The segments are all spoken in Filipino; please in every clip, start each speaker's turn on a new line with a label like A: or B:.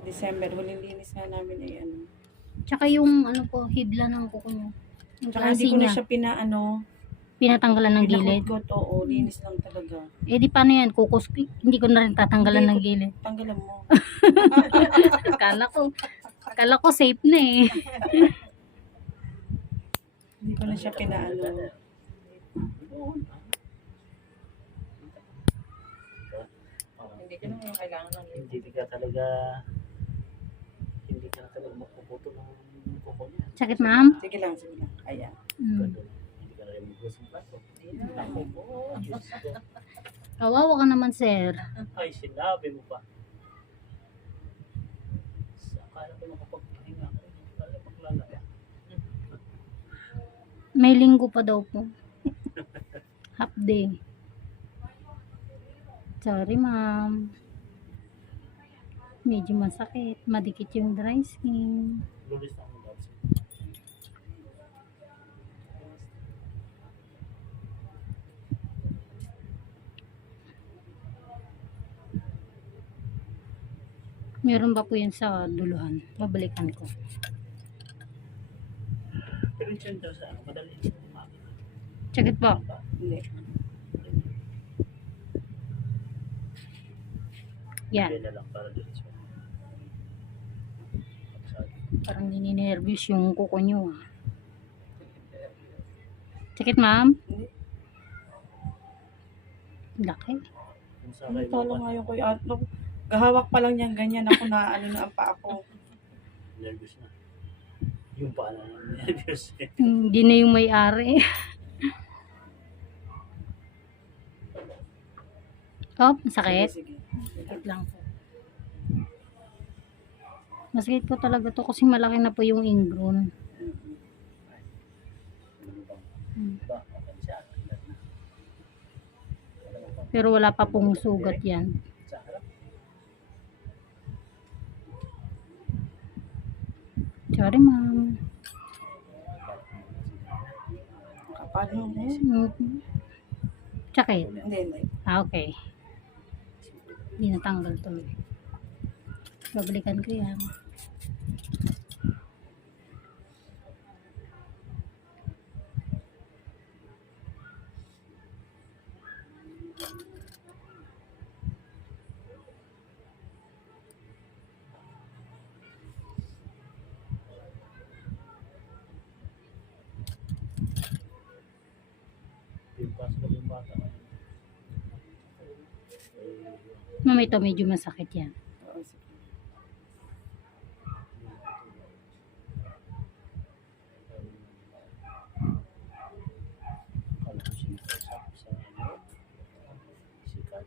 A: December, huling linis nga namin ay ano.
B: Tsaka yung ano po, hibla ng kuko. Yung
A: Tsaka hindi ko na
B: niya,
A: siya pinaano,
B: pinatanggalan ng gilid.
A: pinakot oo, linis lang talaga.
B: Eh di paano yan, kukos, hindi ko na rin tatanggalan
A: Hindi
B: ng
A: ko-
B: gilid.
A: Tanggalan mo.
B: Kala ko, kala ko safe na eh.
A: Hindi ko na siya pinaano.
C: Hindi ka naman kailangan ng Hindi ka talaga hindi ka na talaga mapuputo ng kuko niya.
B: Sakit ma'am?
A: Sige lang, sige lang. Kaya.
B: Hmm.
C: Hindi ka na rin magbukas ng plato. Ako po, Diyos ko.
B: Kawawa ka naman sir.
C: Ay, sinabi mo pa. Akala ko makapagpahinga ako. Hindi pala maglalaba.
B: May linggo pa daw po. Half day. Sorry ma'am. Medyo masakit. Madikit yung dry skin. Meron ba po yan sa duluhan? Babalikan ko.
C: Pero yun daw sa ano, madali umamin.
B: Sakit po.
A: Hindi.
B: Yan.
C: Hindi
B: Parang nininervous yung kuko nyo. ah. Sakit ma'am? Laki.
C: Kung sa
A: Ano
C: kayo
A: talo
C: mga
A: nga yung kuya at no, gahawak pa lang niyang ganyan ako na ano na ang pa ako.
C: nervous na. Yung pa na nervous eh.
B: Hindi na yung may-ari. oh, masakit.
A: Sige, sige.
B: Sakit lang po. Masakit po talaga to kasi malaki na po yung ingrown. Hmm. Pero wala pa pong sugat yan. Sorry ma'am.
A: Kapal mo.
B: Sakit.
A: Hindi, hindi.
B: Ah, okay. Hindi natanggal tuloy. Babalikan ko yan. Ma'am, ito medyo masakit yan.
A: Oo, sige.
C: Kala ko sinasasap sa ano. Sikat.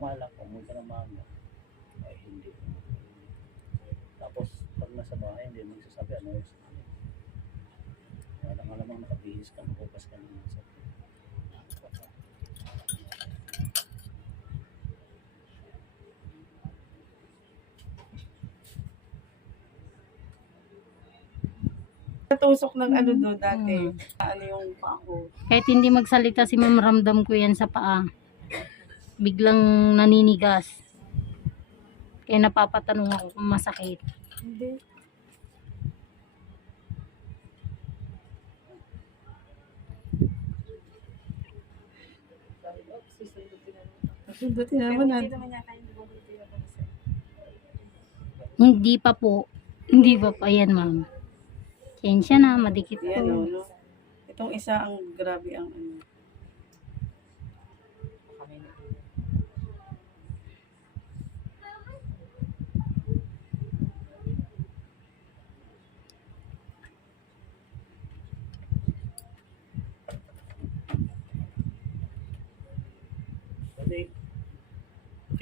C: Sa ko, mo ka na maaga, ay hindi. Tapos, pag nasa bahay, hindi magsasabi, ano yung sabi. Wala nga namang nakabihis ka, makupas ka naman sa
A: Natusok ng ano do dati.
B: Mm.
A: Ano yung pa ako.
B: Kahit hindi magsalita si ma'am, ramdam ko yan sa paa. Biglang naninigas. Kaya napapatanong ako kung masakit.
A: Hindi. Sundutin naman natin.
B: Hindi pa po. Hindi pa pa yan ma'am. Sensya na, madikit po.
A: no? Itong isa ang grabe ang ano.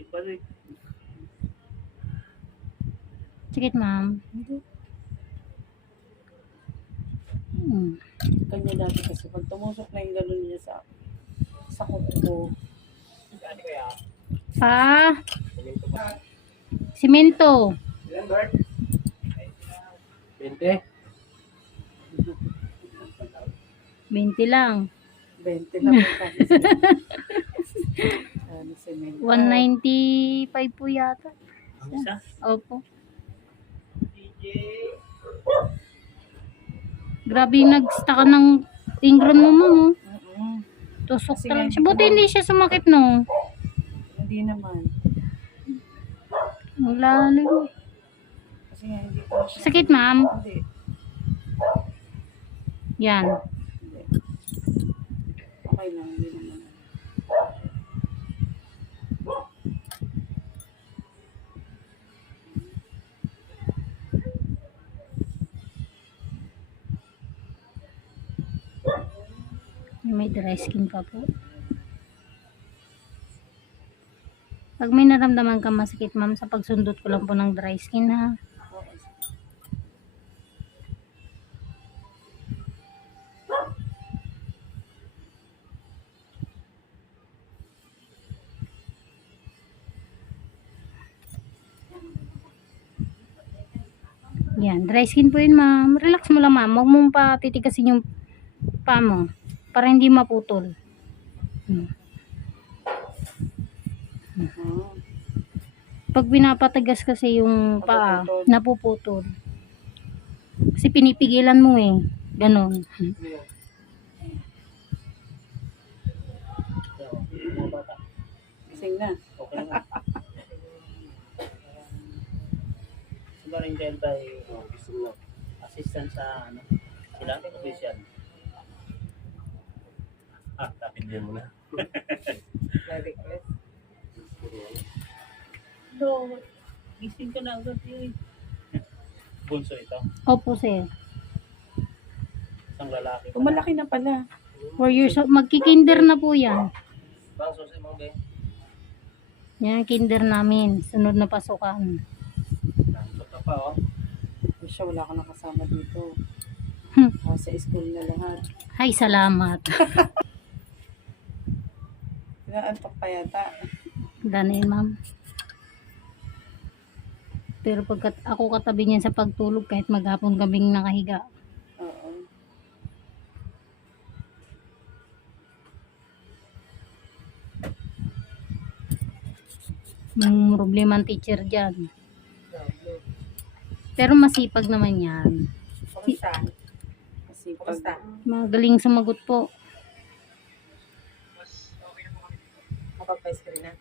C: Balik.
B: Sakit, ma'am. Hmm.
A: Kanya dati kasi pag tumusok na yung gano'n niya sa sa kuko ko.
B: Pa. Simento.
C: Bente?
B: 20 lang.
A: 20 na
B: 195 po yata.
C: Ang isa?
B: Opo. Grabe nag-staka ng ingron mo, ma'am. oh.
A: Mm-mm.
B: Tusok
A: Kasi
B: talaga
A: nga,
B: siya. Buti hindi siya sumakit, no?
A: Hindi naman.
B: Ang lalim.
A: Kasi nga hindi ko siya.
B: Sakit, ma'am.
A: Hindi.
B: Yan.
A: Okay lang. Hindi naman.
B: May dry skin pa po. Pag may naramdaman ka masakit, ma'am, sa pagsundot ko lang po ng dry skin, ha? Yan, dry skin po yun, ma'am. Relax mo lang, ma'am. Huwag mong pa titigasin yung pa mo para hindi maputol. Hmm.
A: Ah.
B: Pag pinapatagas kasi yung paa,
A: Napuputol.
B: Kasi pinipigilan mo eh. Ganon.
C: Bata.
A: Gising na.
C: Okay na. Si Maring Delta ay gusto mo assistant sa ano, sila, official. Ah, tapin din mo na.
A: request.
C: No, gising ka na agad eh. Bunso ito,
B: Opo, sir.
C: isang lalaki.
A: Oh, malaki na pala.
B: 4 years old. Magkikinder na po yan.
C: Bang susi mong be?
B: Yan kinder namin. Sunod na pasukan.
C: Nandito ka pa oh.
A: Siya, wala ka nakasama dito.
B: Hmm.
A: Ah, sa school na lahat.
B: Ay, salamat.
A: Inaantok pa yata.
B: Dahil, ma'am. Pero pagkat ako katabi niyan sa pagtulog, kahit maghapon kaming nakahiga,
A: Oo.
B: yung problema ang teacher dyan. Pero masipag naman yan.
A: Kumusta? Kasi pag...
B: Magaling sumagot po.
A: Kapag-pa-screen na.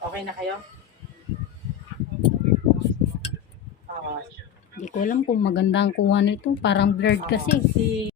A: Okay na kayo? Oo.
B: Hindi ko alam kung maganda ang kuha nito. Parang blurred kasi.
A: Si